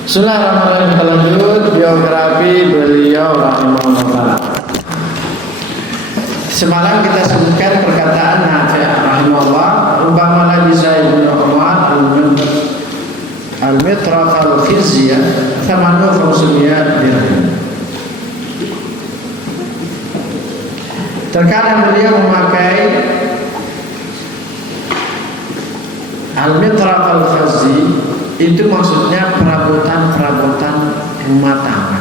Bismillahirrahmanirrahim. Kita lanjut biografi beliau rahimahullah. Semalam kita sebutkan perkataan Nafi' rahimahullah, "Rubbama labisa Ibnu Umar al-mitraq al-khizya thamanu 500 dirham." Terkadang beliau memakai al-mitraq al-khizya, itu maksudnya perabotan rumah tangga.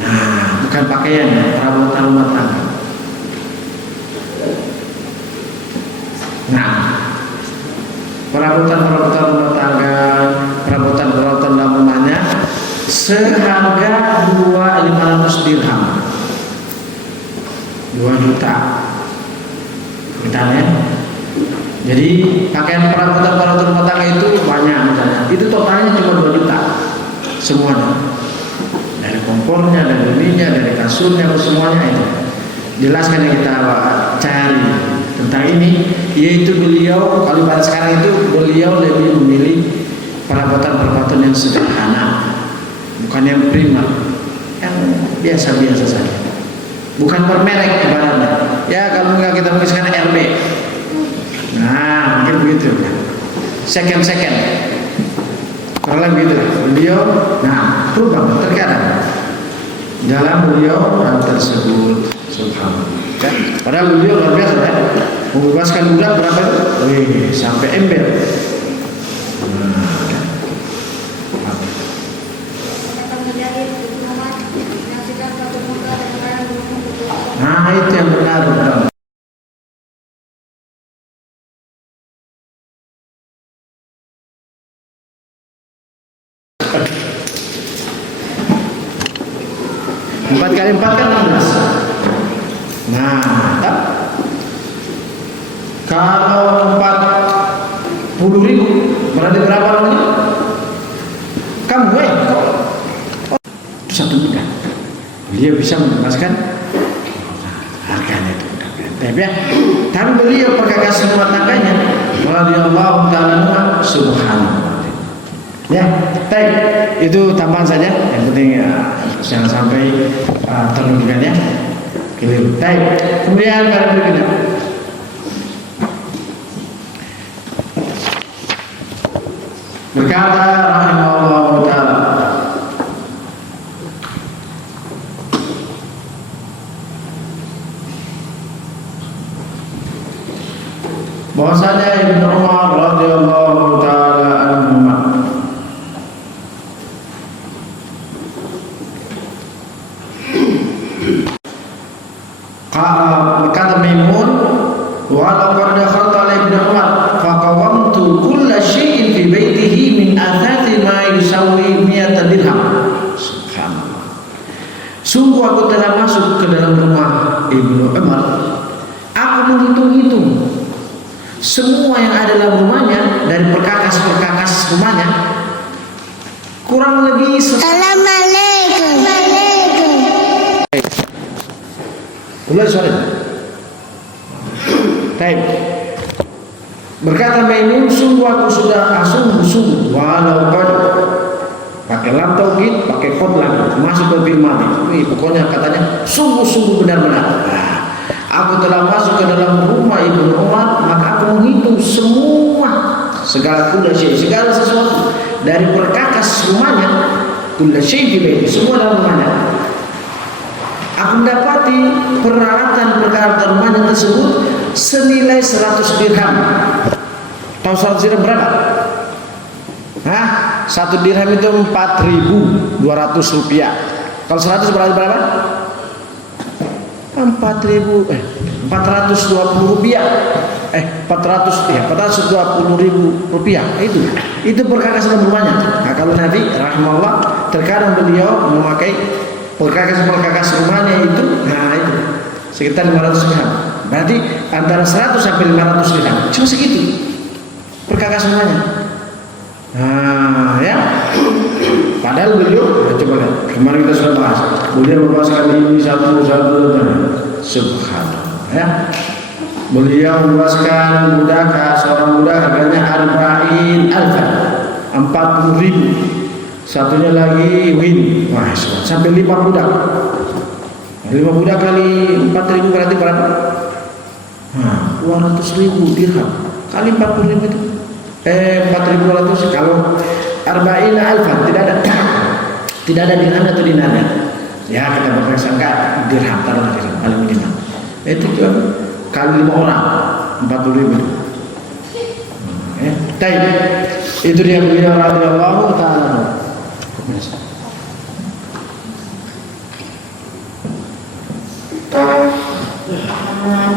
Nah, bukan pakaian ya, perabotan rumah tangga. Nah, perabotan rumah tangga, perabotan dalam rumahnya seharga 2.500 dirham, 2 juta. Misalnya, jadi pakaian perabotan rumah tangga itu banyak misalnya. Itu totalnya cuma 2 juta semuanya. Dari kompornya, dari ininya, dari kasurnya, semuanya itu. Jelaskan yang kita cari tentang ini, yaitu beliau kalau pada sekarang itu beliau lebih memilih perabotan yang sederhana, bukan yang primer, yang biasa-biasa saja. Bukan bermerek ibaratnya. Ya kalau enggak kita mengisikan RB. Nah, mungkin begitu kan. Second. Kalau begitu, beliau, nah, berubah terkadang dalam beliau hal tersebut, subhanallah. Kan? Padahal beliau luar biasa ya, membebaskan budak berapa? Sampai ember. Nah, itu yang benar. Empat kali 4 kan 16. Nah, tak? Kalau 40.000 berarti berapa namanya? Kamu itu 1 bulan. Dia bisa membebaskan harganya itu. Tapi ya, tapi beliau perkakas rumah tangganya, radhiyallahu ta'ala subhanallah. Ya, baik. Itu tambahan saja. Yang penting jangan sampai terlupakan ya. Keliru. Baik. Kemudian pada berikutnya. Berkata rahimahullah ta'ala, bahwasanya Ibnu Umar radhiyallahu ta'ala anhuma kata Maimun, walau qad dakhaltu ala Ibnu Umar faqawamtu kulla syai'in fi baitihi min athati ma yusawi 100 dirham. Subhanallah. Sungguh aku telah masuk ke dalam rumah Ibnu Umar, aku menghitung-hitung semua yang ada dalam rumahnya, dari perkakas rumahnya kurang lebih. Assalamualaikum. Mulai suara. Baik. Berkata Maimun, sungguh aku sudah sungguh walau qad pakai lam tauhid, pakai qad lam masuk ke bil madhi. Pokoknya katanya sungguh benar-benar. Aku telah masuk ke dalam rumah Ibnu Umar, maka aku menghitung segala sesuatu dari perkakas rumahnya, kulla syai' semua dalam rumahnya. Aku mendapati peralatan rumahnya tersebut senilai 100 dirham. Tahu 100 dirham berapa? 1 dirham itu 4.200 rupiah. Kalau 100 berarti berapa? 420 rupiah. 420.000 rupiah. Itu perkakas dalam rumahnya. Nah, kalau Nabi rahimahullah terkadang beliau memakai perkakas rumahnya itu, nah itu sekitar 500 dirham. Berarti antara 100 sampai 500 dirham. Cuma segitu perkakas rumahnya. Nah, ya. Padahal beliau, coba lihat, kemarin kita sudah bahas, beliau membebaskan ini satu, subhanallah, ya. Beliau membebaskan budak, seorang budak harganya 40.000 40.000. Satunya lagi win, wah sampai 5 budak. 5 budak kali 4.000 berarti berapa? Nah, 200.000 dirham kali 40.000 itu 4.200. Kalau arba'ina alfan tidak ada dirham atau dinarnya, ya kita berprasangka dirham, taruhlah dirham paling minimal. Itu kan kali 5 orang 40.000 itu. Itu dia beliau radhiyallahu ta'ala.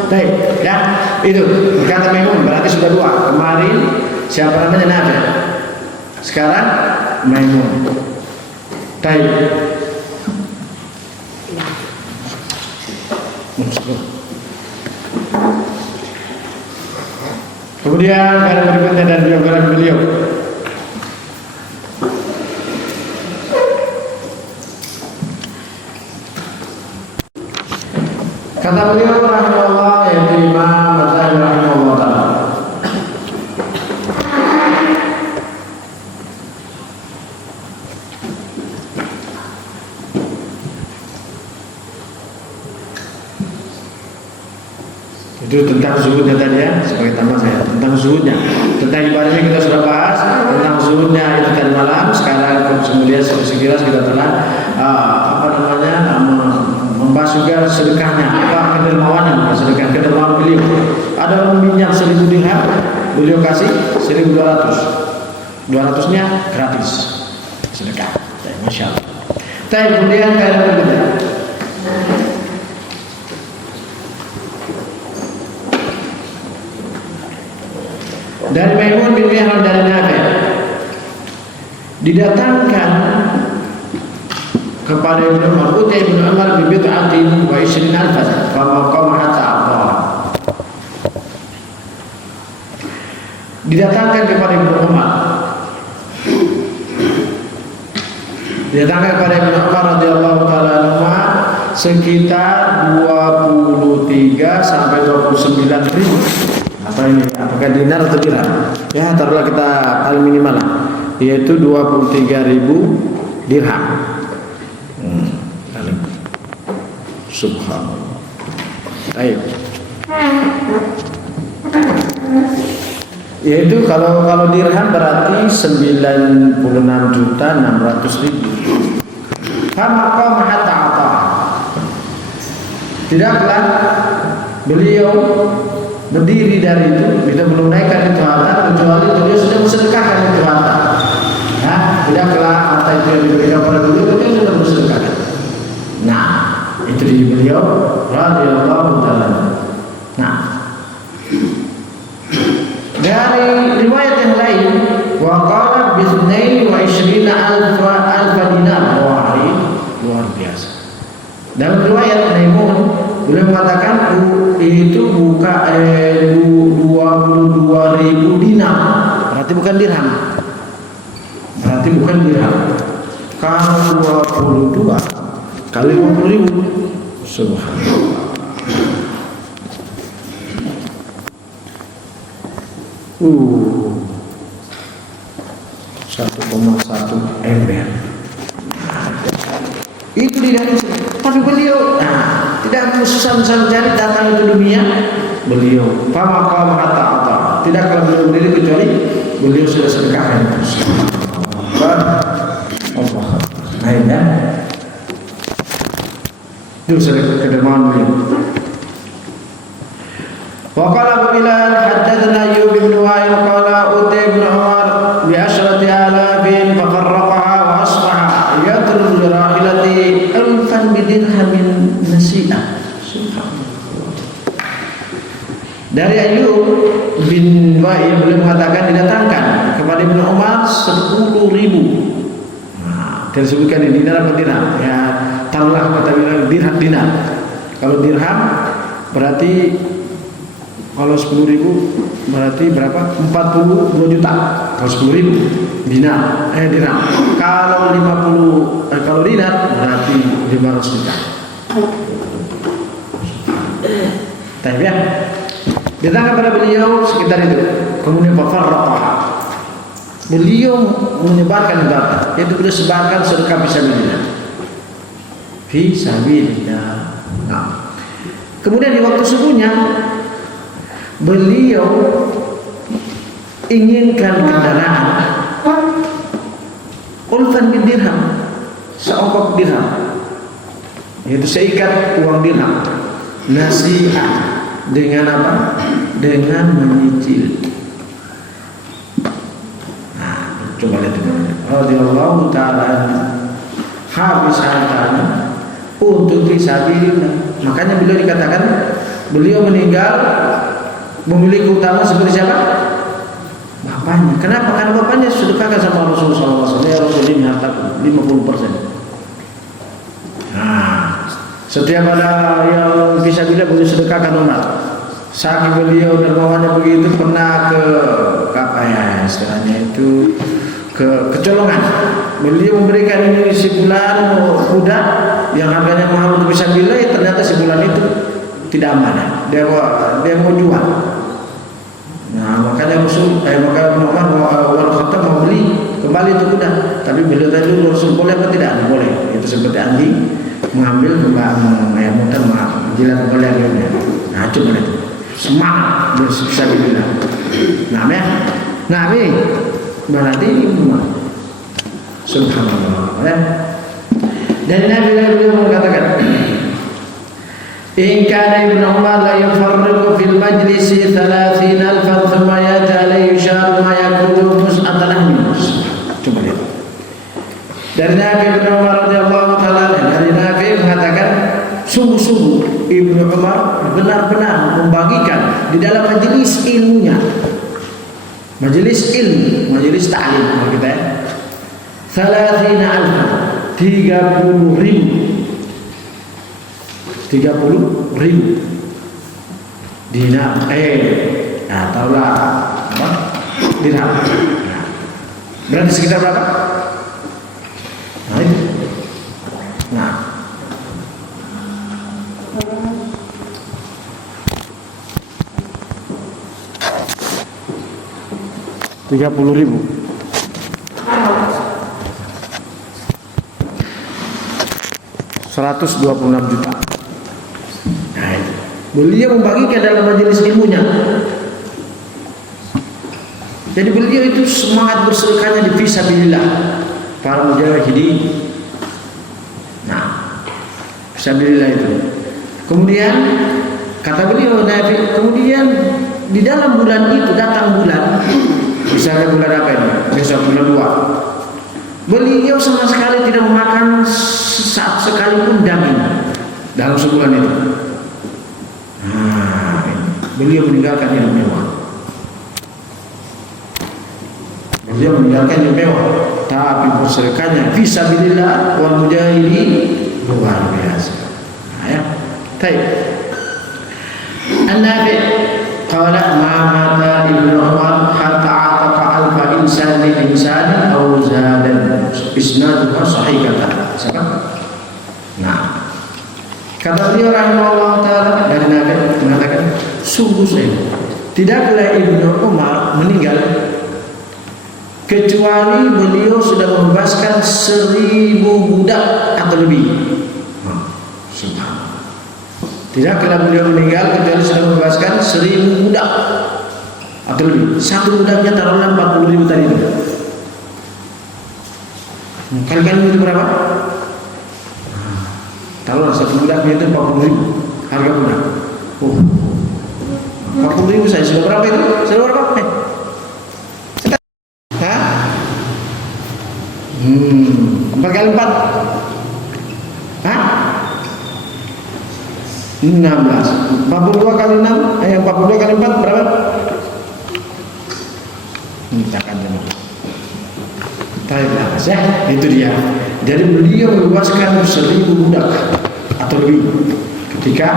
Baik, ya itu berkata Maimun berarti sudah 2. Kemarin siapa namanya Nafi, sekarang Maimun. Baik. Kemudian pada berikutnya dan biografi beliau. Kata beliau rahimahullah, yaitu Imam Ghazali rahimahullah ta'ala, itu tentang zuhudnya tadi ya, sebagai tambah saya tentang zuhudnya. Tentang ibadahnya kita sudah bahas, tentang zuhudnya itu tadi malam. Sekarang kemudian sekilas kita telah membahas juga sedekahnya, kedermawanan, sedekah kedermawanan beliau. Ada orang meminjam 1.000 dirham, beliau kasih 1.200. 200-nya gratis sedekah. Masya Allah. Tapi kemudian kalian berikutnya. Dari Maimun bin Mihran dari Nafi, didatangkan kepada Ibnu Umar, utai Ibnu Umar bi bid'atin wa 20 alfan fa maqama hatta Allah. Didatangkan kepada Ibnu Umar, radhiyallahu taala anhu sekitar 23 sampai 29.000. Apa ini? Apakah dinar atau dirham? Ya, taruhlah kita paling minimal lah, yaitu 23.000 dirham. Subhanallah. Baik. Yaitu kalau dirham berarti 96.600.000. Maka hatta tidaklah beliau berdiri dari itu, kita belum naikkan itu harta kecuali beliau sudah bersedekahkan itu harta. Ya, tidaklah harta itu yang diberikan pada beliau sudah bersedekahkan. Nah, itu di beliau radhiyallahu ta'ala. Nah, dari riwayat yang lain, wa qala bi 22 alfa dinar, luar biasa. Dalam riwayat Maimun beliau mengatakan itu buka 22.000 dinar, berarti bukan dirham. Kalau 22 kali 50.000, subhanallah. 1,1 ember. Itu di dalam. Tapi beliau tidak susah mencari datang ke dunia. Beliau fama hatta ata. Tidak kalau beliau berdiri kecuali beliau sudah sedekahkan. Allah. Akhirnya itu sedekah kedermawan beliau. Wa qala Abu Bilal haddatsana Ayyub bin Wa'il qala uti ibn Umar bi 10,000 fa farraqaha wa asbaha yadrul rahilati alfan bi dirhamin nasi'ah. Dari Ayyub bin Wa'il beliau mengatakan didatangkan kepada Ibnu Umar 10.000. Nah, disebutkan di dinar atau dirham. Ya, taruhlah kata bilang dirham dinar. Kalau dirham berarti kalau 10.000 berarti berapa? 42 juta. Kalau 10.000 dinar, dirham. Kalau 50 kalau dinar berarti 500 juta. Tapi ya, ditangkap pada beliau sekitar itu. Kemudian fafarraqah. beliau menyebarkan ibadah, yaitu beliau sebarkan sedekah fisabilillah. Fisabilillah. Nah, kemudian di waktu subuhnya beliau inginkan kendaraan ulfan bin dirham, seongkok dirham, yaitu seikat uang dirham, nasihat, dengan apa? Dengan menyicil. Nah, coba lihat ini. Radhiyallahu ta'ala habis hartanya untuk fisabilillah. Makanya beliau dikatakan beliau meninggal memiliki utama seperti siapa? Bapaknya. Kenapa? Karena bapaknya sedekahkan sama Rasulullah SAW. Ya Rasul, ini harta 50%. Nah, setiap ada yang fisabilillah beliau sedekahkan Umar. Saking beliau dermawannya begitu, pernah ke apa ya istilahnya itu, ke kecolongan. Beliau memberikan ini sebulan kuda yang harganya mahal untuk fisabilillah, ya ternyata sebulan itu tidak aman. Dia mau jual. Nah, makanya maka Umar Khattab mau beli kembali itu kuda. Tapi beliau tadi dulu, Rasul boleh apa tidak? Boleh. Itu seperti anjing mengambil mudah menjilat kembali anjingnya. Nah, coba itu semangat bersabillillah. Nah, ya. Nah, ini berarti subhanallah. Ya. Dan Nabi beliau mengatakan, in kana Ibnu Umar la yufarriqu fil majlisi 30,000 thumma yati alayhi syahr ma yakunu mus'atan ahmin. Coba lihat. Dari Nabi Ibnu Umar radhiyallahu taala, dari Nabi mengatakan, sungguh-sungguh Ibnu Umar benar-benar membagikan di dalam majelis ilmunya, majelis ilmu, majelis ta'lim kita ya, 30,000, 30,000 dinar, tahulah apa? Dirham. Berarti sekitar berapa? Nah, itu. Nah, $30,000. $126 juta. Nah, itu. Beliau membagikan dalam majelis ilmunya. Jadi beliau itu semangat bersedekahnya di fisabilillah, para mujahidin. Nah, fisabilillah itu. Kemudian kata beliau Nabi, kemudian di dalam bulan itu datang bulan, misalnya bulan apa ini? Besok bulan 2. Beliau sama sekali tidak memakan sekalipun daging dalam sebulan itu. Nah, beliau meninggalkan hidup mewah. Beliau meninggalkan hidup mewah, tapi bersedekahnya fisabilillah wal mujahidin luar biasa. Nah, ya. Baik. An-Nafi qala ma mata Ibnu Umar hatta ataqa alfa insani aw zadan. Isnaduha sahih kata. Siapa? Nah, kata beliau rahimahullah taala, dari Nabi mengatakan, sungguh tidaklah Ibnu Umar meninggal kecuali beliau sudah membebaskan 1.000 budak atau lebih. Subhanallah. Tidaklah beliau meninggal kecuali sudah membebaskan 1.000 budak atau lebih. Satu budaknya taruhlah 40.000 tadi itu. Kalian itu berapa? Taruhlah satu budaknya itu 40.000 harga budak. 40.000 saya sudah berapa itu? Sudah berapa? Empat kali 4. Hah? 16. 42 kali 6, 42 kali 4 berapa? Mintakan dulu. Taiblah, ya, itu dia. Jadi beliau membebaskan 1.000 budak atau lebih ketika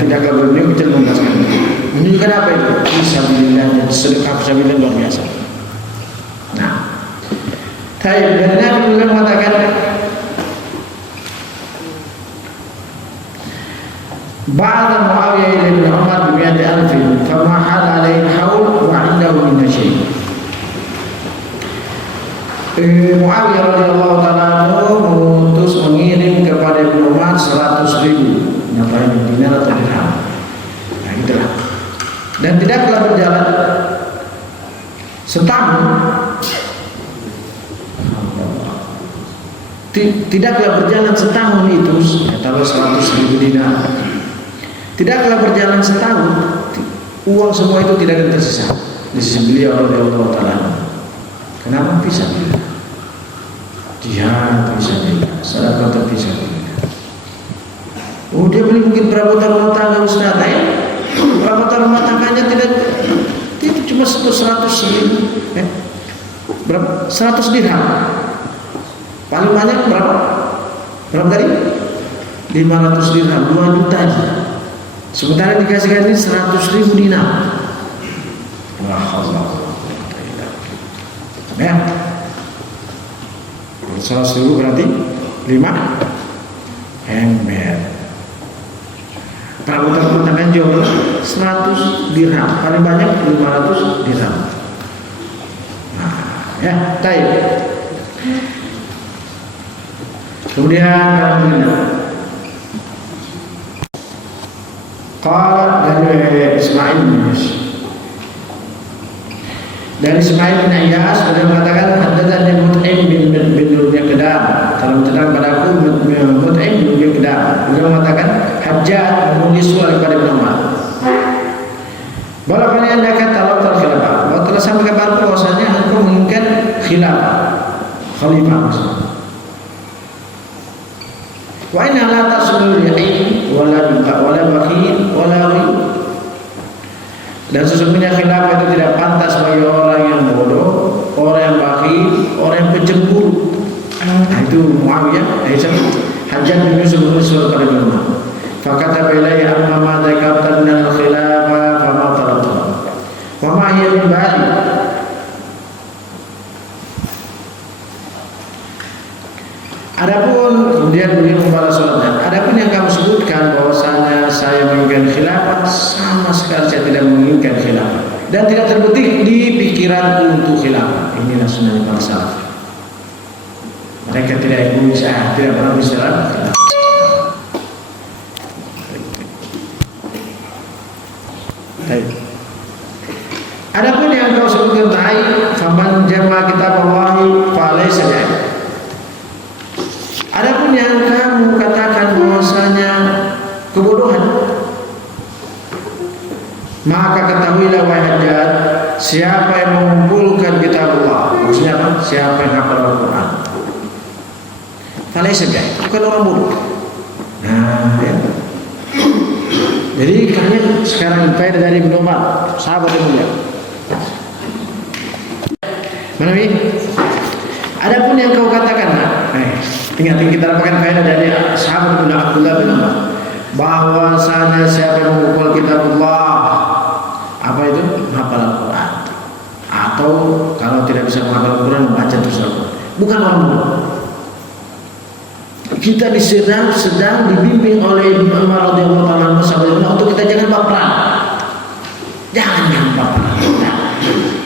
tidaklah beliau kecil membebaskan. Menunjukkan apa itu? Fisabilillah, sedekah fisabilillah luar biasa. Nah, Taib, dan Nabi beliau mengatakan, Ba'da Muawiyah ila Ibn Umar bi-mi'ati alfin fama hal alaihi haul wa indahu min syai'. Muawiyah radhiyallahu taala mengutus mengirim kepada Ibnu Umar 100.000 ngapain dinar atau dirham. Nah itulah. Dan tidaklah berjalan setahun, tidaklah berjalan setahun itu, taruh 100.000 dinar. Tidaklah berjalan setahun, uang semua itu tidak akan tersisa di sisi beliau radhiyallahu taala. Kenapa bisa? Jihad bisa juga, sedekah bisa juga. Oh dia beli mungkin perabotan rumah tangga Ustaz, ya? Perabotan rumah tangganya tidak, itu cuma 100.000, berapa? 100 dirham. Paling banyak berapa? Berapa tadi? 500 dirham, 2 juta aja. Sementara dikasihkan ini 100.000 dinar. Wah Allah. Ya. 100.000 berarti 5 ember. Perabotan rumah tangga jual 100 dirham, paling banyak 500 dirham. Nah, ya, baik. Kemudian alhamdulillah. Qala dari Ismail bin Yusuf. Dari Ismail bin Ayyas beliau mengatakan haddatsani Mut'im bin Miqdam, kalau terang padaku Mut'im bin Miqdam. Beliau mengatakan Hajjaj menulis surat kepada Ibnu Umar. Balagani annaka talaqta khilafah. Wa telah sampai kabar bahwasanya engkau menginginkan khilafah. Khalifah maksudnya. Wa inna la tasulu li'in wala bakhil wala ghib. Dan sesungguhnya khilafah itu tidak pantas bagi orang yang bodoh, orang yang bakhil, orang yang pencemburu. Nah itu Muawiyah, Hajjaj bin Yusuf menulis surat kepada Ibnu Umar. Fakata bilai amma ma dzakarta min al-khilafah fama tarakta. Wa ma hiya min ba'di. Adapun kemudian beliau membalas suratnya. Adapun yang kamu sebutkan bahwasanya saya menginginkan khilafah, sama sekali saya tidak menginginkan khilafah dan tidak terbetik di pikiranku untuk khilafah. Inilah sunnah para salaf. Mereka tidak bisa, tidak pernah bicara khilafah. Adapun yang kau sebutkan tadi, faman jama kitab Allah fa laysa jahil. Adapun yang kamu katakan bahwasanya kebodohan, maka ketahuilah wahai Hajjaj, siapa yang mengumpulkan kitab Allah, maksudnya apa? Siapa yang hafal Al-Quran, falaysa jahil, bukan orang bodoh. Nah, ya. Jadi kalian sekarang faedah dari Ibnu Umar, sahabat yang mulia. Mana ini? Adapun yang kau katakan, ingat kita dapatkan faedah dari sahabat Ibnu Abdullah bin Umar, bahwasanya siapa yang mengumpul kitab Allah, apa itu? Menghafal Al-Quran, atau kalau tidak bisa menghafal Al-Quran, membaca terus Al-Quran. Bukan orang bodoh. Kita sedang dibimbing oleh Ibnu Umar radhiyallahu taala untuk kita jangan baperan. Jangan baperan.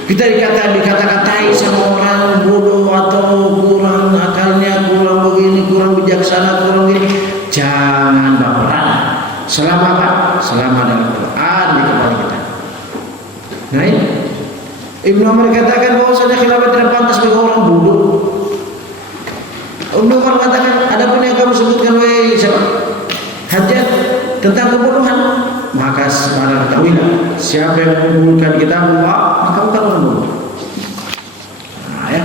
Kita dikata-katai sama orang bodoh atau kurang akalnya, kurang begini, kurang bijaksana, kurang begini. Jangan baperan. Selama apa? Selama dalam Quran di kepala kita. Nah ini Ibnu Umar katakan bahwasanya khilafah tidak pantas bagi orang bodoh. Ibnu Umar katakan, adapun yang kamu sebutkan wahai Hajjaj tentang kebodohan, maka sekarang ketahuilah siapa yang mengumpulkan kitab Allah, maka bukan orang bodoh. Nah, ya.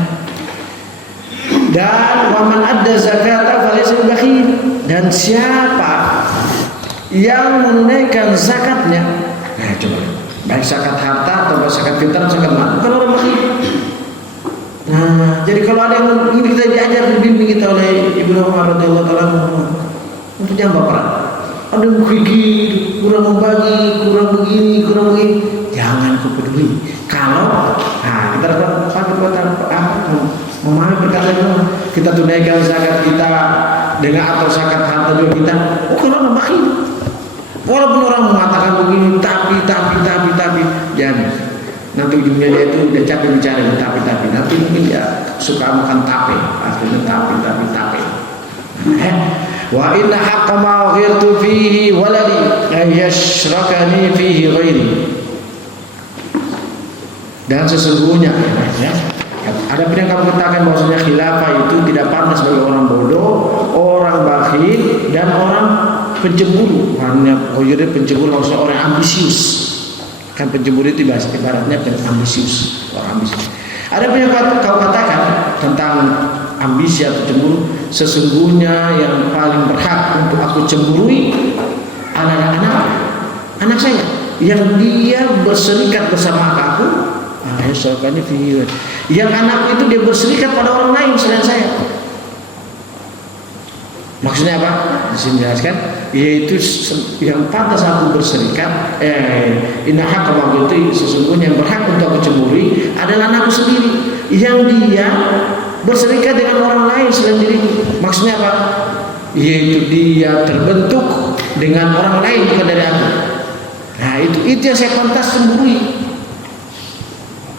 Dan waman adda zakata falaysa bakhil, dan siapa yang menunaikan zakatnya, nah coba, baik zakat harta atau zakat fitrah, zakat mal, bukan orang bakhil. Nah, jadi kalau ada yang ini kita diajar, dibimbing kita oleh Ibnu Umar radhiyallahu taala untuk jangan baperan. Ada yang gigi, kurang membagi, kurang begini, jangan peduli. Kalau kita dapat memahami perkataan itu, kita tunaikan zakat kita dengan atau zakat harta juga kita, bukan orang bakhil. Walaupun orang mengatakan begini, tapi, jangan. nanti ujungnya dia itu udah capek bicara tapi nanti mungkin dia suka makan tape, akhirnya tape. Wa inna haqqa ma ghirtu fihi waladi ay yashrakani fihi ghairi. Dan sesungguhnya ya, ada yang kamu katakan bahwasanya khilafah itu tidak pantas bagi orang bodoh, orang bakhil dan orang pencemburu. Hanya jadi pencemburu maksudnya orang ambisius. Kan pencemburu itu ibaratnya ambisius, orang ambisius. Ada yang kau katakan tentang ambisi atau cemburu, sesungguhnya yang paling berhak untuk aku cemburui adalah anak saya yang dia berserikat bersama aku. Yang anak itu dia berserikat pada orang lain selain saya. Maksudnya apa? Disini jelaskan, yaitu yang pantas aku berserikat. Inna haqqa itu sesungguhnya yang berhak untuk aku cemburui adalah anakku sendiri, yang dia berserikat dengan orang lain selain diriku. Maksudnya apa? Yaitu dia terbentuk dengan orang lain bukan dari aku. Nah itu yang saya pantas cemburui.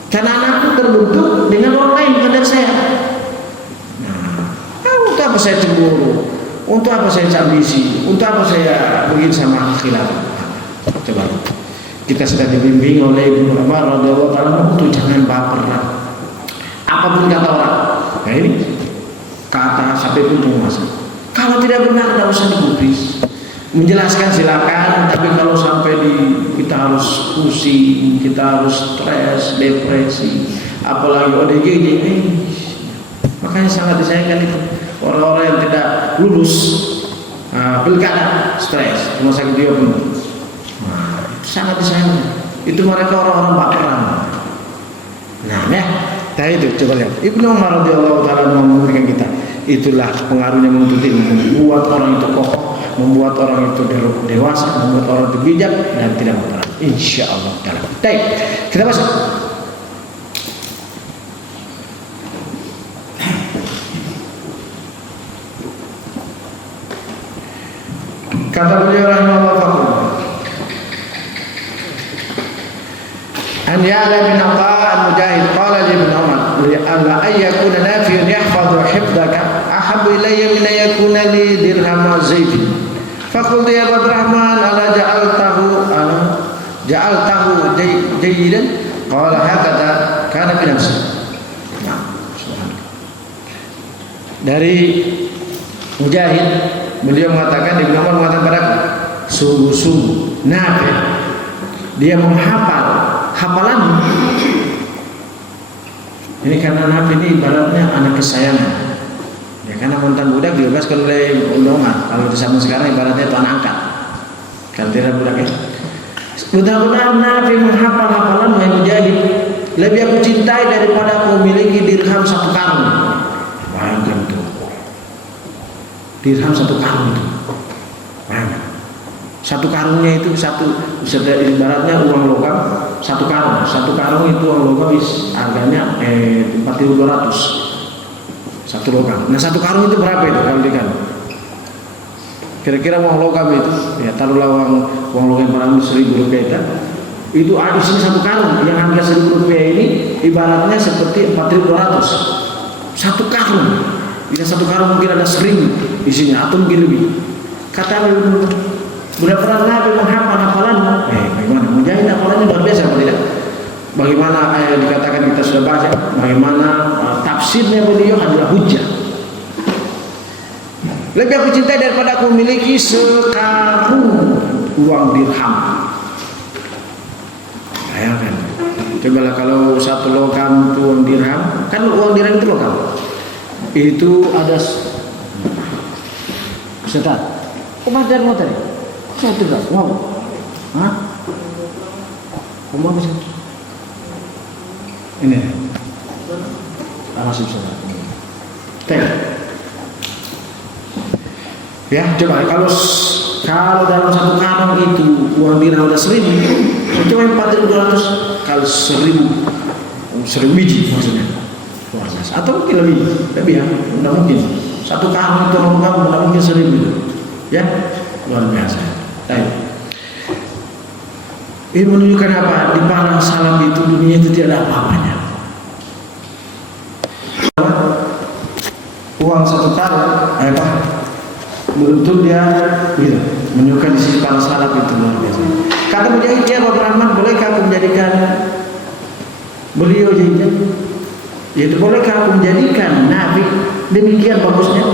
Karena anakku terbentuk dengan orang lain bukan dari saya. Nah, untuk apa saya cemburu? Untuk apa saya ambisi? Untuk apa saya begini sama khilafah? Coba kita sudah dibimbing oleh Ibnu Umar radhiyallahu taala untuk jangan baperan. Apapun kata orang. Nah ini kata sampai pun masuk. Kalau tidak benar tidak usah digubris. Menjelaskan silakan, tapi kalau sampai kita harus pusing, kita harus stres, depresi, apalagi ODGJ, makanya sangat disayangkan itu orang-orang yang tidak lulus pilkada, stres, rumah sakit dia pun, sangat disayangkan. Itu mereka orang-orang baperan. Nah itu coba lihat. Ibnu Umar radhiyallahu taala memberikan kita, itulah pengaruhnya menuntut ilmu, membuat orang itu kokoh, membuat orang itu dewasa, membuat orang itu bijak dan tidak baperan. Insyaallah taala. Baik, kita masuk. Kata beliau rahimahullah faqul an ya'la bin Mujahid qala li Ibn Umar alla ayyakuna nafiyan yahfadhu hifdaka ahabbu ilayya min ayyakuna li dirham zaidin faqul ya Abdurrahman ala ja'altahu jayyidan qala hakadha kana fi nafsi. Dari Mujahid beliau mengatakan, Ibnu Umar mengatakan padaku, sungguh-sungguh Nafi dia menghafal hafalan. Ini karena Nafi ini ibaratnya anak kesayangan. Ya karena mantan budak dibebaskan oleh Ibnu Umar. Kalau di zaman sekarang ibaratnya itu anak angkat. Kalau tidak budak ya. Benar-benar Nafi menghafal hafalan yang Mujahid. Lebih aku cintai daripada aku memiliki dirham 1 karung. Bayangkan itu. Dirham 1 karung itu. Bayangkan. 1 karungnya itu ibaratnya uang logam 1 karung. 1 karung itu uang logam harganya 4.200. 1 logam. Nah 1 karung itu berapa itu kalau dikali? Kira-kira uang logam itu ya taruhlah uang logam barang Rp1.000 itu ada di sini 1 karung yang harga Rp1.000 ini ibaratnya seperti 4.200. 1 karung. Jika 1 karung mungkin ada 1.000 isinya atau mungkin lebih. Kata benar-benar Nabi menghafal hafalan. Bagaimana? Mujahid hafalannya luar biasa atau tidak? Bagaimana dikatakan kita sudah baca, bagaimana tafsirnya beliau adalah hujjah. Lebih aku cintai daripada aku memiliki sekarung uang dirham. Bayangkan. Cobalah kalau 1 logam itu uang dirham, kan uang dirham itu logam. Itu ada Ustaz. Umar dari motor. Saya juga. Wow. Hah? Umar bisa. Ini. Masih bisa. Ya, coba kalau dalam 1 karung itu uang dirham ada 1.000, coba 4.200 kalau 1.000 biji maksudnya. Atau mungkin lebih ya, tidak mungkin 1 karung itu logam tidak mungkin 1.000 ya, luar biasa. Baik. Ini menunjukkan apa? Di palang salam itu dunia itu tidak ada apa-apanya. Uang 1 tahun, betul dia gitu, menunjukkan di sisi palang salam itu luar biasa. Kata Mujahid, ya Bapak Rahman, bolehkah aku menjadikan beliau jadi? Yaitu bolehkah aku menjadikan Nabi demikian bagusnya?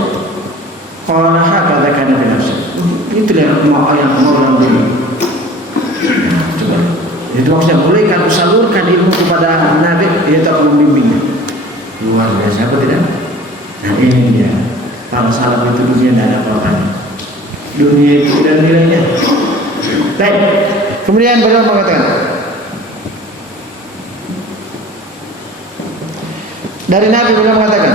Allah katakan Nabi itu yang mau yang beli. Coba. Itu maksudnya bolehkah aku salurkan ilmu kepada Nabi? Yaitu aku membimbingnya. Luar biasa apa tidak? Nah ini dia. Para salam itu dunia tidak ada apa-apanya. Dunia itu tidak nilainya. Baik. Kemudian beliau mengatakan, dari Nabi beliau mengatakan,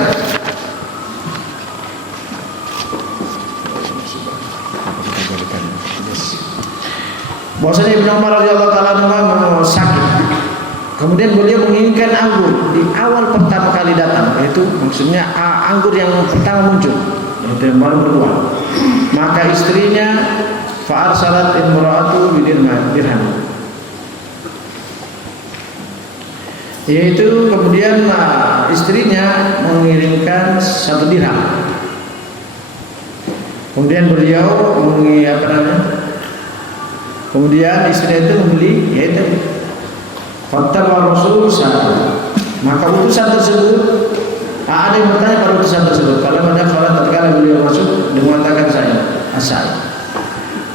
bahwasanya Ibnu Umar radhiyallahu taala sakit. Kemudian beliau menginginkan anggur di awal pertama kali datang, yaitu maksudnya anggur yang pertama muncul, yaitu yang baru berbuah. Maka istrinya fa'arsalat imra'atu bidirham, yaitu kemudian istrinya mengirimkan 1 dirham. Kemudian beliau kemudian istrinya itu membeli, yaitu Fattaba Rasul 1. Maka utusan tersebut, ada yang bertanya pada utusan tersebut. Kalau banyak orang tatkala beliau masuk, dia mengatakan saya asal.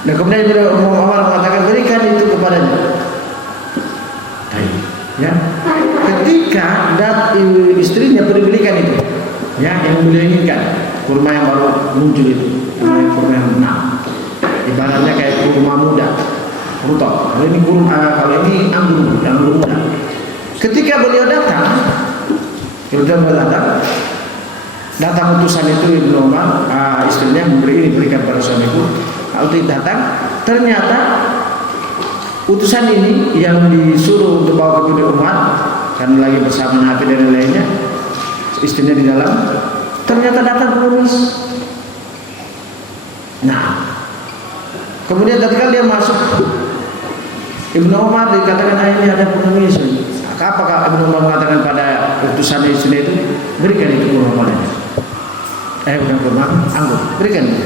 Dan kemudian beliau Umar mengatakan berikan itu kepadanya. Ya, ketika istrinya berikan itu, ya yang beliau inginkan, kurma yang baru muncul itu, kurma yang benar. Ibaratnya kayak kurma muda. Rutok. Kalau ini anggur muda. Ketika beliau datang utusan itu Ibnu Umar, istrinya berikan pada suamiku. Kalau datang, ternyata utusan ini yang disuruh untuk bawa ke Ibnu Umar, karena lagi bersama Nabi dan lainnya, istrinya di dalam, ternyata datang pengemis. Nah, kemudian ketika dia masuk, Ibnu Umar dikatakan ini ada pengemis. Apakah Ibnu Umar mengatakan pada utusan istrinya itu, berikan itu kurma padanya. Bukan kurma, anggur, berikan itu.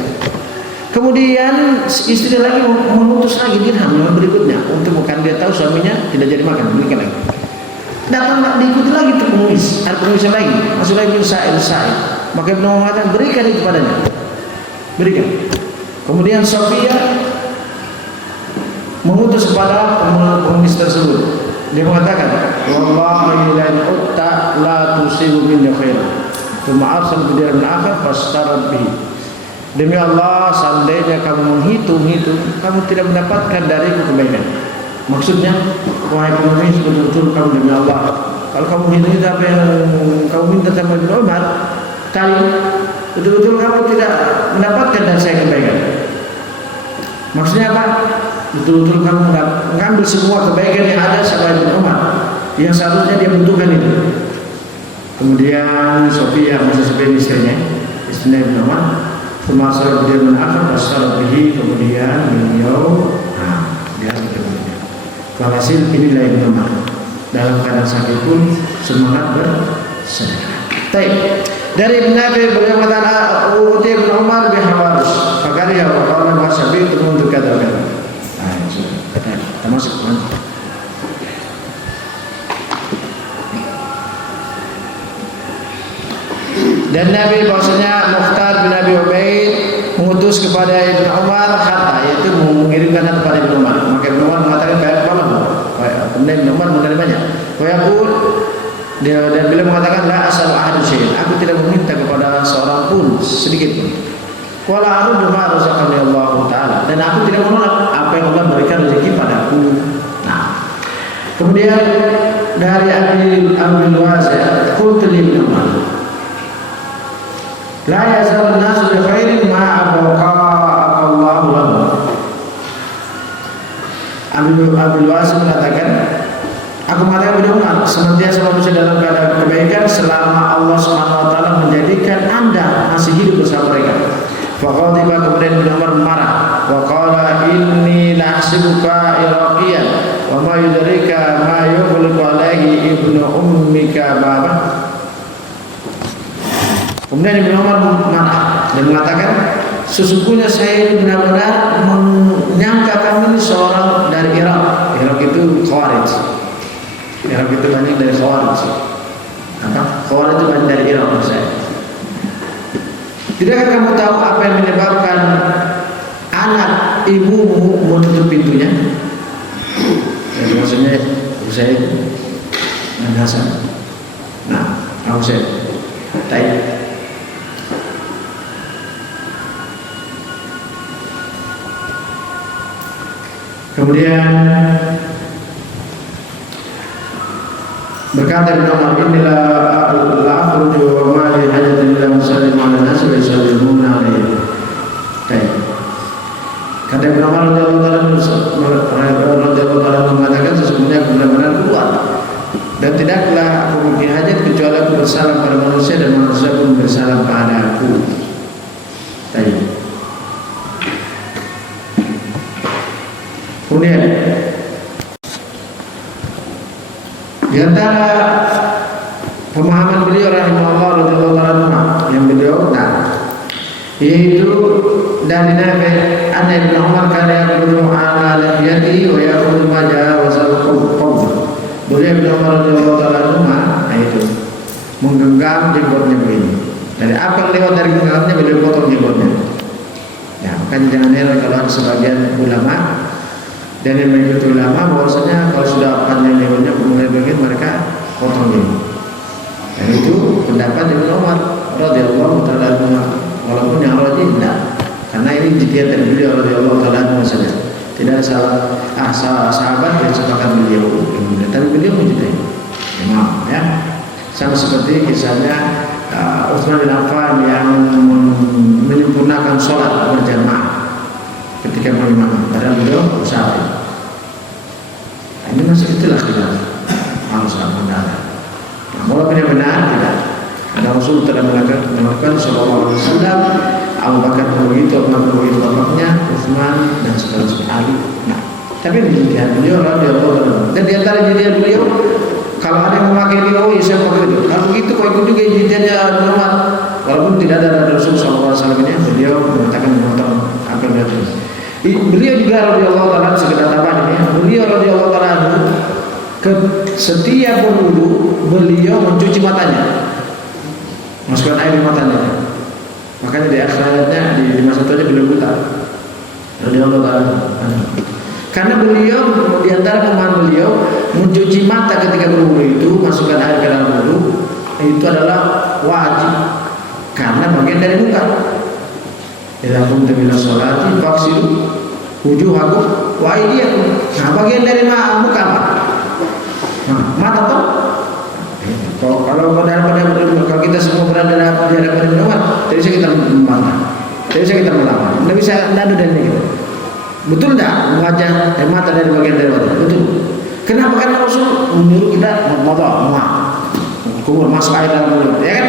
Kemudian istri lagi mengutus lagi dirham yang berikutnya untuk bukan dia tahu suaminya tidak jadi makan, berikan lagi. Datang diikuti lagi itu pengemis, ada pengemis lagi, masuk lagi Sa'id. Maka Ibnu Umar mengatakan berikan itu padanya, berikan. Kemudian Sofia mengutus kepada pengemis tersebut. Dia mengatakan, wallahi la utta la tusibu min khair. Tsumma arsal bi dirham akhar fastarat bihi. Demi Allah, seandainya kamu menghitung, kamu tidak mendapatkan dariku kebaikan. Maksudnya, wahai pengemis, betul-betul kamu demi Allah, kalau kamu hitung apa yang kamu minta sama Ibnu Umar tadi, betul-betul kamu tidak mendapatkan dari saya kebaikan. Maksudnya apa? Betul-betul kamu mengambil semua kebaikan yang ada sama Ibnu Umar yang seharusnya dia butuhkan itu. Kemudian Sofia istrinya Ibnu Umar, Masalah dia menahan masalah bihi, kemudian beliau dia kemudian. Walhasil inilah Ibnu Umar dalam keadaan sakit pun semangat bersedekah. Baik. Dari Nabi beliau mengatakan uti Ibnu Umar bihawaris. Fakari ya Allah wasabi itu untuk kata-kata. Kita masuk kan. Dan Nabi bahwasanya Mukhtar bin Abi Ubaid mengutus kepada Ibnu Umar harta, yaitu mengirimkan harta kepada Ibnu Umar. Maka Ibnu Umar mengatakan baik malam. Kemudian Ibnu Umar menerimanya. Wayaqul dan beliau mengatakan la asal ahad syai'in. Aku tidak meminta kepada seorang pun sedikit pun. Wala aruddu ma razaqani Allah taala. Dan aku tidak menolak apa yang Allah berikan rezeki padaku. Nah. Kemudian dari Abdul Wasi' qultu li Ibnu Umar la yazal nasu bi khairin ma abqa Allah lahu. Abdul Wasi mengatakan, aku mengatakan Ibnu Umar, senantiasa manusia dalam keadaan kebaikan selama Allah Subhanahu wa taala menjadikan Anda masih hidup bersama mereka. Faqadiba, kemudian Ibnu Umar marah, wa qala inni lahsibuka iraqiyan. wa ma yudrika ma yughliqu alaihi ibnu ummika baba. Kemudian Ibnu Umar marah dan mengatakan, sesungguhnya saya ini benar-benar menyangka kamu ini seorang dari Irak. Irak itu Khawarij. Irak itu banyak dari Khawarij. Khawarij itu banyak dari Irak menurut saya. Tidakkah kamu tahu apa yang menyebabkan anak ibumu menutup pintunya? Jadi maksudnya Usaid dan Hasan. Nah, Usaid. Baik. Kemudian berkata Ibnu Umar, inilah la akhruju wa ma li hajatin illa musallimu ala nas wa yusallimuna alaihi. Baik. Kata Ibnu Umar radhiyallahu taala mengatakan, sesungguhnya aku benar-benar keluar dan tidaklah aku memiliki hajat kecuali aku bersalam pada manusia dan manusia pun bersalam pada aku. Baik. Kemudian di antara pemahaman beliau rahimahullah radhiyallahu anhu yang beliau yaitu dari Nabi anna Ibnu Umar kana yaqulu ala lihiyati wa yaqulu ma jawaza al-qawm. Beliau Ibnu Umar radhiyallahu anhu itu menggenggam jenggotnya begini. Dari apa yang lewat dari genggamnya beliau potong jenggotnya. Ya, makanya jangan heran kalau ada sebagian ulama dan yang mengikuti ulama bahwasanya kalau sudah panjang jenggotnya mulai bagian mereka potong jenggot. Dan itu pendapat Ibnu Umar radhiyallahu taala anhu, walaupun yang rajih tidak, karena ini ijtihad dari beliau radhiyallahu taala anhu saja. Tidak ada sahabat yang sepakat beliau, tapi beliau menjadi imam, ya. Sama seperti kisahnya Utsman bin Affan yang menyempurnakan sholat berjamaah ketika berimam, padahal beliau usaha. Ini masih itulah khilaf harus benar. Nah, walaupun yang benar tidak. Ada Rasul telah melakukan sallallahu alaihi wasallam, Abu Bakar begitu, Umar begitu, bapaknya, Utsman dan seterusnya Ali. Nah, tapi di jihad beliau radhiyallahu anhu. Dan di antara jihad beliau, kalau ada yang memakai dia, oh ya saya pakai itu. Kalau begitu, kau ikut juga jihadnya Umar. Walaupun tidak ada Rasul sallallahu alaihi wasallam ini, beliau mengatakan memotong apa yang dia. Beliau juga radhiyallahu anhu sekedar tambahan ini. Beliau radhiyallahu anhu setiap berwudu beliau mencuci matanya, masukkan air di matanya. Makanya di akhir ayatnya di masa itu beliau buta radhiyallahu anhu. Karena beliau di antara pemahaman beliau mencuci mata ketika berwudu itu, masukkan air ke dalam wudu itu adalah wajib karena bagian dari muka. Idza qumtum ila sholati faghsilu wujuhakum wa aydiyakum. Nah, bagian dari muka apa? Mata toh. Kalau kalau kita semua berada di hadapan Umar, jadi kita memandang, jadi kita melawan. Tidak bisa ada dan gitu. Betul tidak? Wajah dan mata dari bagian dari wajah. Betul. Kenapa? Karena Rasul menyuruh kita kumur masuk air dalam mulut, ya kan?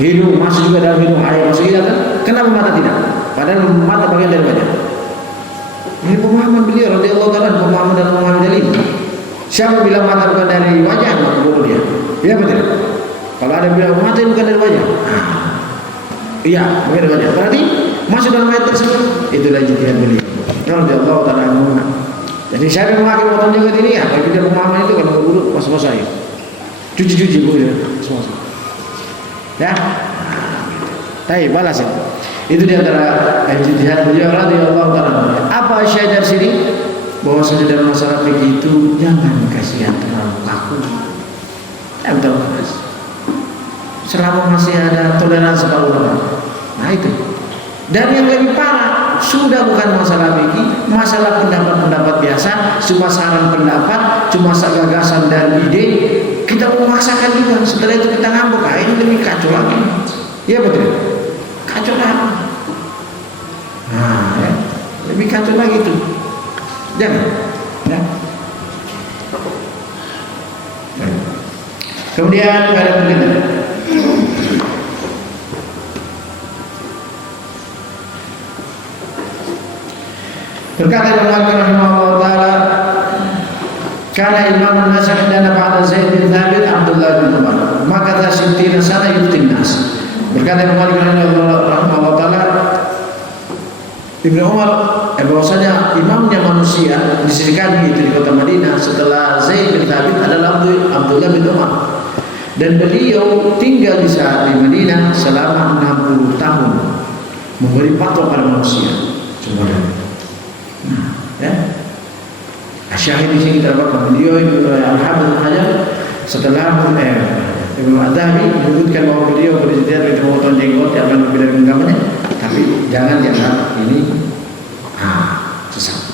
Hidung masuk juga dalam hidung, air masuk juga kan? Kenapa mata tidak? Padahal mata bagian dari wajah. Ini pemahaman beliau radhiyallahu taala, pemahaman dan pemahaman dalil. Siapa bilang mata bukan dari wajah, maka bodoh dia. Iya betul. Kalau ada bilang mata bukan dari wajah, iya bukan dari wajah. Berarti masuk dalam ayat tersebut. Itulah ijtihad beliau radhiyallahu taala anhu. Jadi siapa yang memakai potong jenggot ini ya, bagi dia pemahaman itu kalau berburu mas-mas air, cuci bu ya, semua. Ya, baik balas ya. Itu diantara ijtihad beliau radhiyallahu taala. Apa syahid dari sini? Bahwa saja dalam masalah begitu jangan kasihan terlalu kaku. Yang terus selama masih ada toleransi pada ulama. Nah itu. Dan yang lebih parah sudah bukan masalah begini, masalah pendapat-pendapat biasa, cuma saran pendapat, cuma gagasan dan ide, kita memaksakan juga. Setelah itu kita ngambek, ini lebih kacau lagi. Iya betul. Kacau lagi. Nah, ya. Lebih kacau lagi itu. Jangan, ya. Kemudian ada begini. Berkata Imam Malik rahimahullah taala, Karena imam nas indana ba'da Zaid bin Thabit Abdullah bin Umar. Maka tasittina sana yuftin nas. Berkata Imam Malik rahimahullah taala, Ibnu Umar bahwasanya imamnya manusia di sisi kami itu di kota Madinah setelah Zaid bin Thabit adalah Abdullah bin Umar. Dan beliau tinggal di saat di Madinah selama 60 tahun memberi fatwa pada manusia. Coba ya. Syahid di sini terdapat beliau Al-Hafidz Hajar setelah Ibnu Adzabi menyebutkan bahwa beliau beriztihat untuk memotong jenggot yang akan berbeda dengan gambarnya, tapi jangan dianggap ini sesat.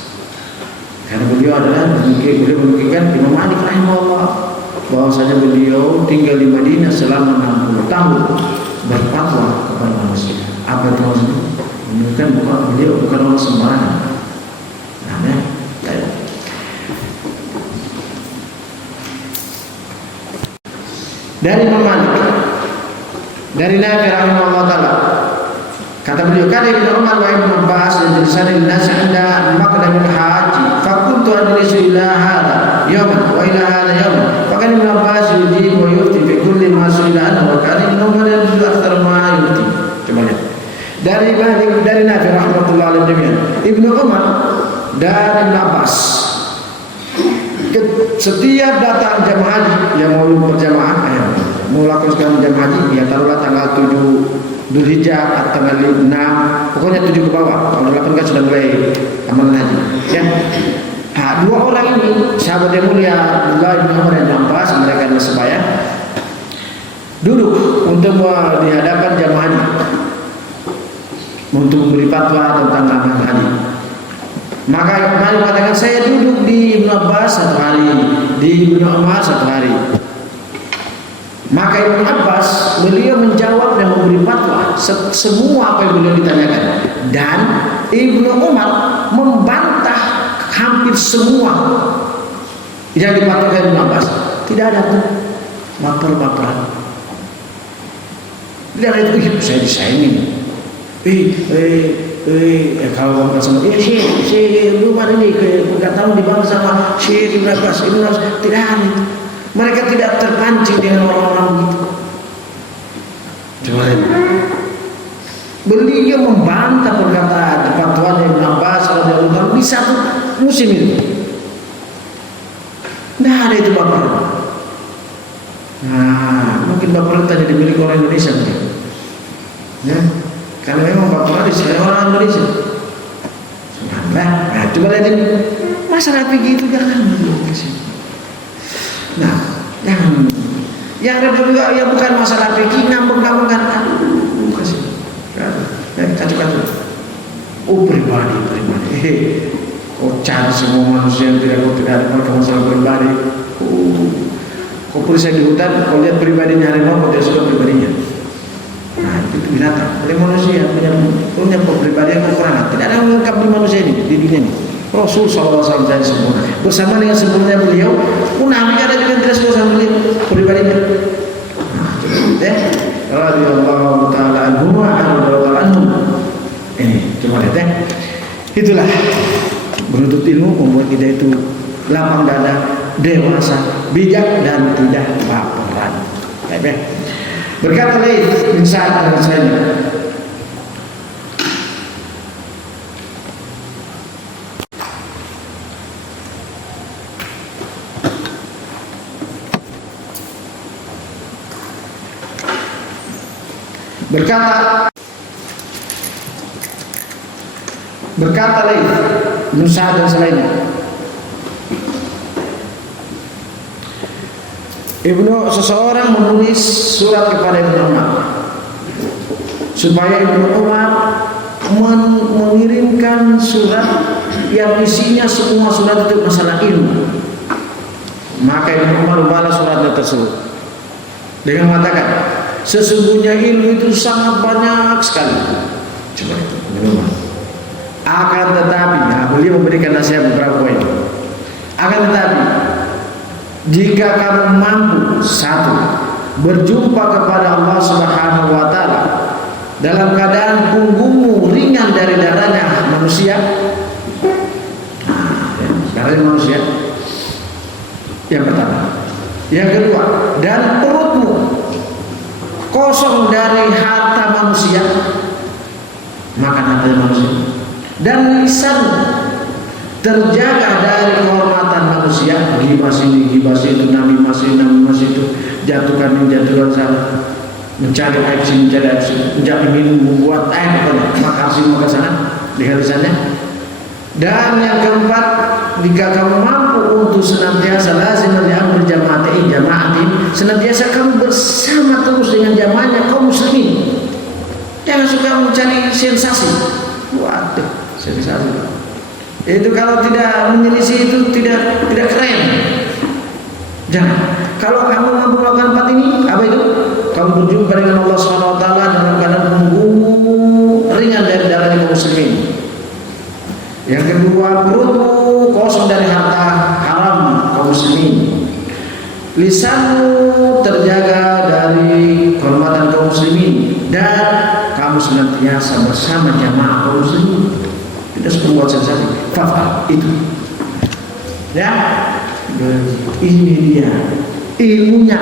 Karena beliau adalah beliau menunjukkan Imam Malik rahimahullah bahwasanya beliau tinggal di Madinah selama 60 tahun berfatwa kepada manusia. Apa itu maksudnya? Menunjukkan bahwa beliau bukan orang sembarangan. Dari Imam Malik, dari Nafi rahimahullah taala, kata beliau, kana Ibnu Umar wa Ibnu Abbas yajlisani an-nas 'inda maqdamil haji fa kuntu ajlisu ila hadha yawman wa ila hadha yawman fa kana Ibnu Abbas yujibu wa yufti fi kulli ma su'ila anhu wa kana Ibnu Umar yajlisu akthar ma yufti. Coba lihat dari Nafi rahmatullah alaihi jami'an, Ibnu Umar dan Ibnu Abbas setiap datang jamaah haji yang mau berjamaah mau lakukan jamaah haji, ya taruhlah tanggal 7 Dzulhijjah atau tanggal 6, pokoknya 7 ke bawah. Kalau 8 kan sudah mulai amalan haji ya. Dua orang ini sahabat yang mulia Abdullah bin Umar dan Abbas, mereka adalah sebaya, duduk untuk di hadapan jamaah haji untuk memberi fatwa tentang amalan haji. Maka Imam Malik mengatakan, saya duduk di Ibnu Abbas satu hari, di Ibnu Umar satu hari. Maka Ibnu Abbas beliau menjawab dan memberi fatwa semua apa yang beliau ditanyakan, dan Ibnu Umar membantah hampir semua yang dipatwakan Ibnu Abbas. Tidak ada tuh baper-baperan. Tidak ada itu, saya disaingin. Kalau orang sama Syekh Umar ini nggak tahu dibantu sama Syekh Ibnu Abbas, Ibnu Abbas, tidak ada. Mereka tidak terpancing dengan orang-orang begitu. Coba lihat. Beliau membantah perkataan fatwa Ibnu Abbas radhiyallahu anhu di satu musim itu. Nah, ada itu bapak. Nah, mungkin bapak tadi dimiliki orang Indonesia mungkin. Ya. Karena memang bapak di sini orang Indonesia. Nah, coba lihat ini. Masalah begitu jangan di sini. Nah, yang ada juga ya bukan masalah fikih, ngambek-ngambek kan, kasih, kacau-kacau. Oh pribadi, kau cari semua manusia yang tidak ada masalah pribadi. Kau polisi di hutan, kau lihat pribadinya harimau, kau tidak suka pribadinya. Nah itu binatang, oleh manusia punya pribadi yang kekurangan. Tidak ada yang lengkap di manusia ini, di dunia ini. Rasul SAW saya sempurna. Bersama dengan sempurna beliau, munafik ada juga tidak sempurna beliau pribadinya. Radhiyallahu taala anhu wa radhiyallahu anhum. Ini coba lihat ya. Itulah menuntut ilmu membuat kita itu lapang dada, dewasa, bijak dan tidak baperan. Baik. Berkata lain bin Sa'ad al-Ansari, berkata lain bin Sa'ad dan selainnya, seseorang menulis surat kepada Ibnu Umar supaya Ibnu Umar mengirimkan surat yang isinya semua surat itu masalah ilmu. Maka Ibnu Umar membalas surat tersebut dengan mengatakan, sesungguhnya ilmu itu sangat banyak sekali. Coba itu Ibnu Umar. Akan tetapi, beliau memberikan nasihat beberapa poin. Akan tetapi, jika kamu mampu, satu, berjumpa kepada Allah Subhanahu wa taala dalam keadaan punggungmu ringan dari darahnya manusia, darahnya manusia, Yang pertama. Yang kedua, dan perutmu kosong dari harta manusia, makan harta manusia. Dan lisan terjaga dari kehormatan manusia, gibah sini, gibah situ, nabi masih itu, jatuhkan ini, jatuhkan sana, mencari aib sini, mencari aib sini, mencari minum, membuat aib, makan sini, makan sana, lihat lisannya. Dan yang keempat, jika kamu mampu untuk senantiasa lazim diambil jamaati, senantiasa kamu bersama terus dengan jamaahnya kaum muslimin. Jangan suka mencari sensasi. Waduh, sensasi. Itu kalau tidak menyelisih itu tidak keren. Jangan. Kalau kamu mampu melakukan empat ini, apa itu? Kamu berjumpa dengan Allah Subhanahu wa taala dalam keadaan punggung ringan dari darah kaum muslimin. Yang kedua, perutmu kosong dari harta haram kaum muslimin. Lisanmu terjaga dari kehormatan kaum muslimin, dan kamu senantiasa bersama jamaah kaum muslimin. Tidak sebuah sensasi. Fafal itu. Ya, ini dia ilmunya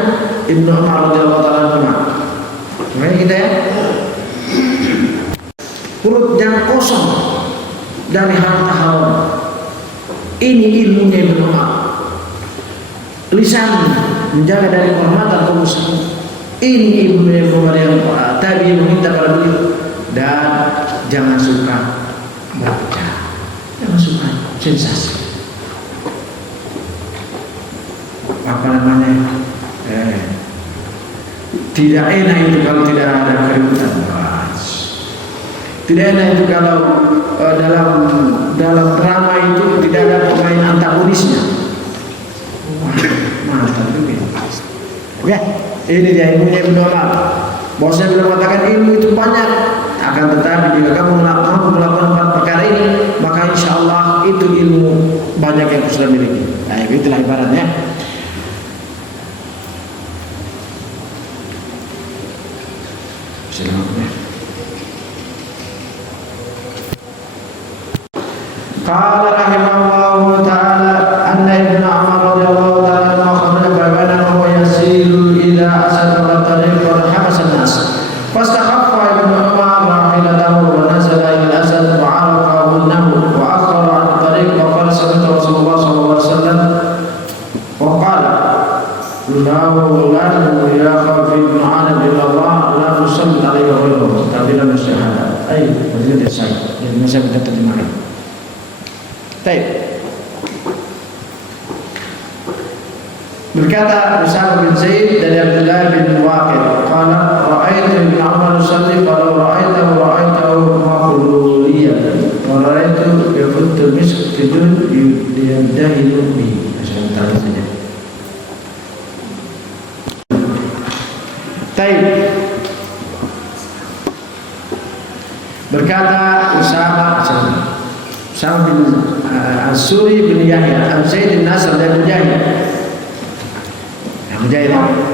Ibnu Umar radhiyallahu taala anhu. Makanya kita ya, perut yang kosong dari harta haram. Ini ilmunya Ibnu Umar. Lisan menjaga dari kehormatan kaum muslimin. Ini ilmunya Ibnu Umar yang tadi meminta pada beliau. Dan jangan suka berbicara, jangan suka sensasi. Apa namanya? Tidak enak itu kalau tidak ada keributan. Tidak enak itu kalau dalam drama itu tidak ada pemain antagonisnya. Wah, mantap juga. Ya, ini dia ilmunya Ibnu Umar. Bosnya beliau mengatakan ilmu itu banyak, akan tetapi jika kamu mampu melakukan empat perkara ini, maka insya Allah itu ilmu banyak yang sudah miliki. Nah, itulah ibaratnya. Qala rahimahullahu ta'ala anna Ibnu Umar radhiyallahu ta'ala akhraja bayanan wa yasiru ila asad wa tariq wa habasa an-nas. Fastakhaffa Ibnu Umar rahilatahu wa nazala ila asad wa arafahu an-nahu wa akhara an tariq wa qala sami'tu Rasulullah sallallahu alaihi wasallam wa qala lan yakhaf ibnu Adam illa Allah la yusalli alaihi wa ghayruhu tabila musyahada. Ai, begitu saya. Ini saya bisa terjemahkan. Baik. Berkata Usama bin Zaid dari Abdullah bin Waqid, qala ra'aitu Ibnu Umar yusalli qala ra'aitahu maqluliyan wa ra'aitu yafuttu miskidun yadahilu bi. Saya tahu saja. Baik. Berkata Usama bin As-Suri bin Yahya Al-Zaid bin Nasr dan Mujahid.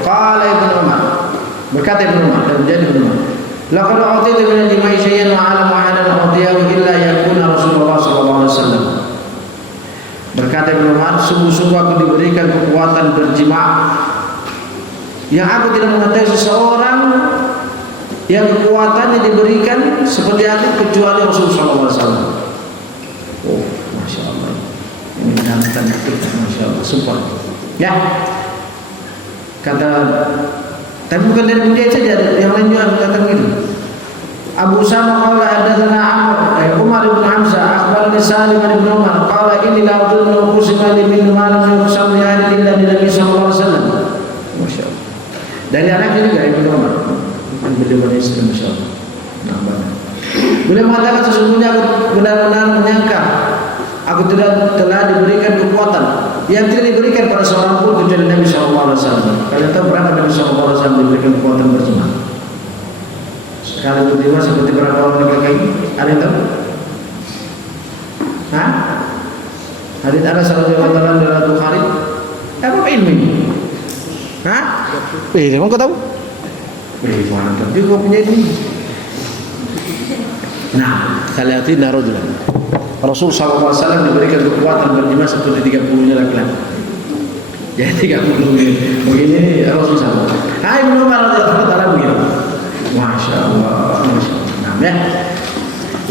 Qala Ibnu Umar, berkata Ibnu Umar dan Mujahid Ibnu Umar, laqad utitu min al-jama'i syai'an wa 'ala mu'ahadan utiyahu illa yakuna Rasulullah sallallahu alaihi wasallam. Berkata Ibnu Umar, sungguh-sungguh aku diberikan kekuatan berjima' yang aku tidak mengetahui seseorang yang kekuatannya diberikan seperti aku kecuali Rasulullah sallallahu alaihi wasallam. Oh, Masya Allah. Ini dantan itu, Masya Allah, support. Ya. Kata, tapi bukan dari Mujahid saja, yang lain juga mengatakan begitu. Abu Usama qala hadatsana Amr Umar bin Hamzah akhbarani Salim bin Umar qala inni la adunnu qusima li min malam yuqsam li ahli illa bi Nabi sallallahu alaihi wasallam. Masya Allah. Dari anaknya juga Ibnu Umar. Beliau Islam, Masya Allah. Beliau mengatakan sesungguhnya aku benar-benar menyangka aku telah diberikan kekuatan yang tidak diberikan pada seorang pun kecuali Nabi sallallahu alaihi wasallam. Kalian tahu berapa Nabi sallallahu alaihi wasallam diberikan kekuatan berjima? Sekali berjima seperti berapa orang laki-laki? Ada yang tahu? Hah? Hadits Anas radhiyallahu anhu dari Bukhari. Apa ilmu ini? Hah? Kamu tahu? Mantap juga punya ini. Nah, 30 rajulan. Rasul sallallahu alaihi wasallam diberikan kekuatan berjima seperti 30 laki-laki. Jadi 30 begini Rasul sama. Hai Ibnu Umar radhiyallahu taala begini. Masya Allah, Masya Allah. Nah, ya.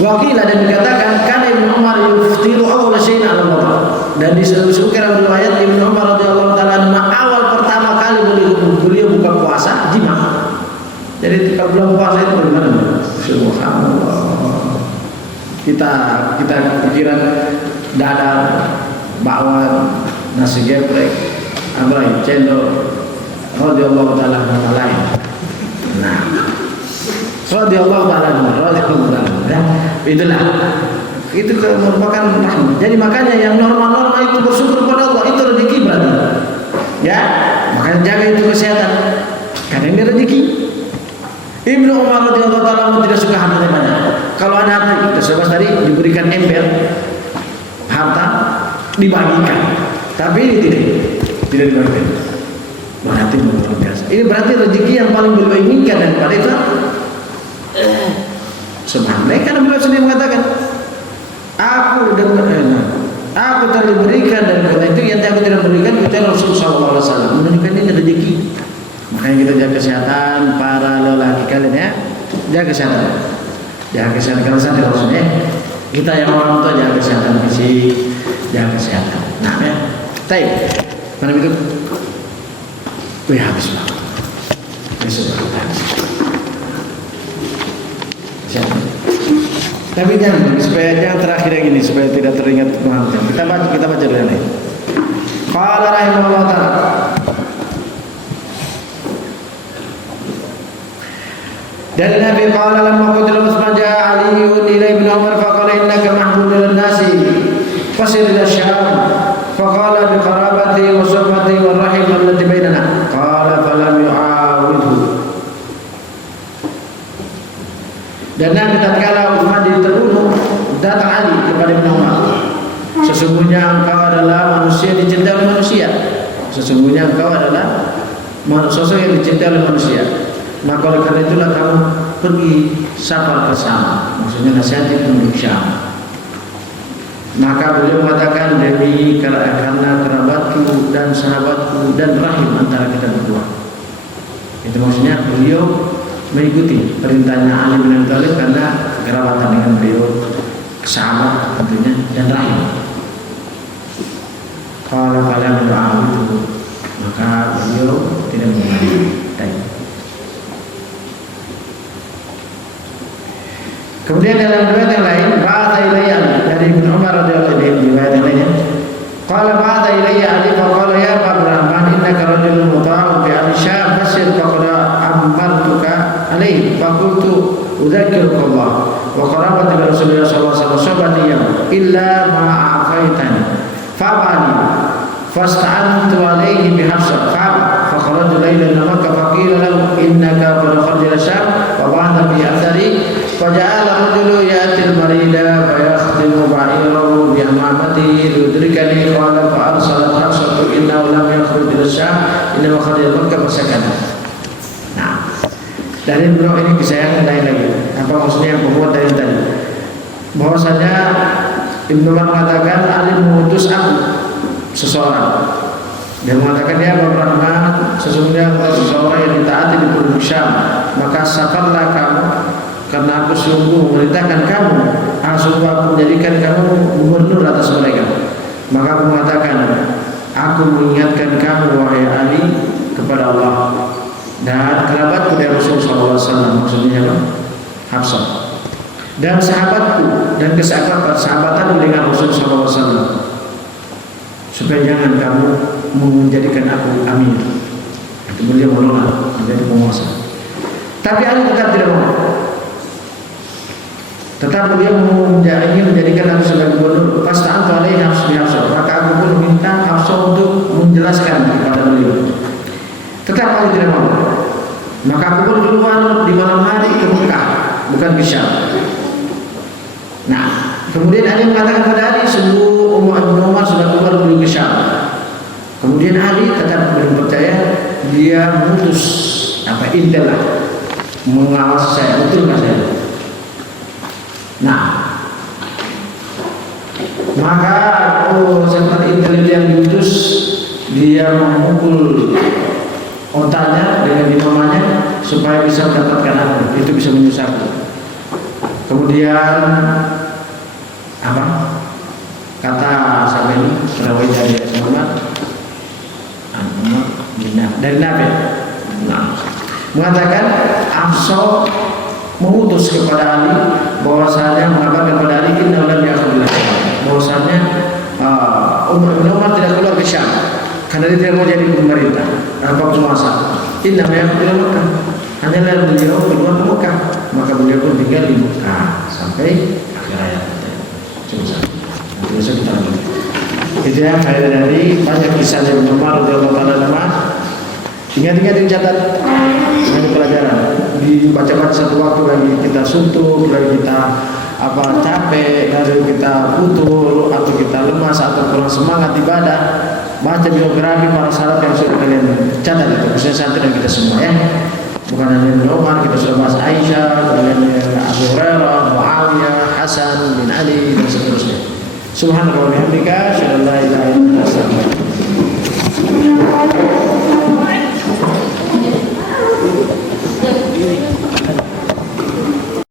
Wakilah dan dikatakan karena Ibnu Umar yuftiru awal syai'in ala Allah. Dan disebutkan dalam riwayat Ibnu Umar radhiyallahu taala awal pertama kali beliau buka puasa jima. Jadi kalau belum puasa itu bagaimana? Subhanallah. Kita pikiran dadar, bakwan, nasi geprek, apa cendol, radhiyallahu taala lain. Nah, radhiyallahu taala, ya, itulah. Itu merupakan rahmat. Jadi makanya yang normal-normal itu bersyukur kepada Allah, itu rezeki berarti. Ya, makanya jaga itu kesehatan. Karena ini rezeki. Ibnu Umar radhiyallahu taala tidak suka harta banyak. Kalau ada harta kita sebab tadi diberikan ember harta dibagikan. Tapi ini tidak dibagikan. Berarti luar biasa. Ini berarti rezeki yang paling beliau inginkan daripada itu. Subhanallah, karena beliau sendiri mengatakan, aku telah diberikan dan kata itu yang aku tidak berikan kecuali Rasulullah SAW. Menunjukkan ini rezeki. Makanya kita jaga kesehatan para lelaki kalian ya, jaga kesehatan. Jaga kesehatan kalau saya tidak usah kita yang orang tua jaga kesehatan fisik, jaga kesehatan. Nah ya, baik. Mana itu? Wih habis banget. Tapi jangan supaya terakhir yang ini supaya tidak teringat kemarin. Kita baca dulu nih. Qala rahimahullah ta'ala. Dari Nabi qala lamma qutila Utsman ja'a Ali ila Ibn Umar faqala innaka mahmudun an-nasi fasir ila Syam faqala bi qarabati wa suhbati wa rahim allati bainana qala falam yu'awidhu. Dan Nabi tatkala Utsman terbunuh datang Ali kepada Ibn Umar. Sesungguhnya engkau adalah manusia dicintai oleh manusia. Sesungguhnya engkau adalah sosok yang dicintai oleh manusia. Maka oleh karena itulah kamu pergi safar ke Syam. Maksudnya nasihati penduduk Syam. Maka beliau mengatakan demi karena kerabatku dan sahabatku dan rahim antara kita berdua. Itu maksudnya beliau mengikuti perintahnya Ali bin Abi Thalib karena kerabatan dengan beliau, sahabat tentunya dan rahim. Kalau kalian berdoa itu, maka beliau tidak mengenai. Kemudian dalam riwayat yang lain, ba'atha ilayya dari Ibnu Umar radhiyallahu anhu riwayat yang lainnya. Qala ba'atha ilayya Ali fa qala ya Abu Rahman innaka rajulun muta'un bi ahli Syam fasir faqad amartuka alayhi fa qultu udzakiruka Allah wa qarabati Rasulullah sallallahu alaihi wasallam illa ma a'faitani fa'ali fasta'antu alayhi bi Hafsah fa kharaju laylan Makkah fa qila lahu innaka qad kharajta Syam wa ba'atha bi athari faja'ala rajulu ya'til marida fa yakhdimu ba'irahu bi amamatihi yudrikani qala fa arsalat Hafsatu innahu lam yakhruj ila Syam inna kharaja Makkah fasakana. Nah, dari beliau ini kesayangan lain lagi. Apa maksudnya yang pembuat dari tadi? Bahwasanya Ibnu Umar mengatakan Ali mengutus aku seseorang. Dia mengatakan ya Abu Rahman, sesungguhnya seseorang yang ditaati di penduduk Syam, maka safarlah kamu karena aku sungguh memerintahkan kamu, sungguh aku menjadikan kamu gubernur atas mereka. Maka aku mengatakan, aku mengingatkan kamu wahai Ali kepada Allah dan kerabatku dari Rasulullah SAW, maksudnya apa? Hafsah dan sahabatku dan sahabatan dengan Rasulullah SAW, supaya jangan kamu menjadikan aku amir. Itu beliau menolak menjadi penguasa. Tapi Ali tetap tidak mau. Tetap beliau ingin menjadikan aku sebagai gubernur. Fasta'antu alaihi Hafsah. Maka aku pun minta Hafsah untuk menjelaskan kepada beliau. Tetap Ali tidak mau. Maka aku pun keluar di malam hari ke Mekah, bukan ke Syam. Nah, kemudian Ali mengatakan kepada Ali, sungguh Umar sudah keluar menuju ke Syam. Kemudian Ali tetap belum percaya, dia mengutus intel lah mengawasi saya, betul nggak saya? Nah, maka setelah intel yang diutus, dia supaya bisa mendapatkan anak, itu bisa menyusahkan. Kemudian apa kata siapa ini perawi dari Muhammad dari Nabi mengatakan Afsal mengutus kepada Ali bahwasanya mengabarkan kepada Ali inna lam yaqullah bahwasanya Umar tidak keluar ke Syam karena dia tidak mau jadi pemerintah apa penguasa. Inna lam yaqullah Mekah, hanyalah beliau keluar ke Mekah, maka beliau pun tinggal di Mekah sampai akhir hayat. Selesai. Bisa kita lanjut. Itu ya faedah dari banyak kisah dari Umar radhiyallahu taala. Ingat-ingat dicatat, ini pelajaran. Dibaca-baca satu waktu lagi kita suntuk, lagi kita capek, lalu kita putus atau kita lemas atau kurang semangat ibadah, baca biografi para sahabat yang sudah kalian catat itu, khususnya santri dan kita semua ya. Bukan hanya Umar, kita sudah bahas Aisyah, kemudian Abu Hurairah, Muawiyah, Hasan bin Ali dan seterusnya. Subhanallah wa bihamdika, asyhadu an la ilaha illa anta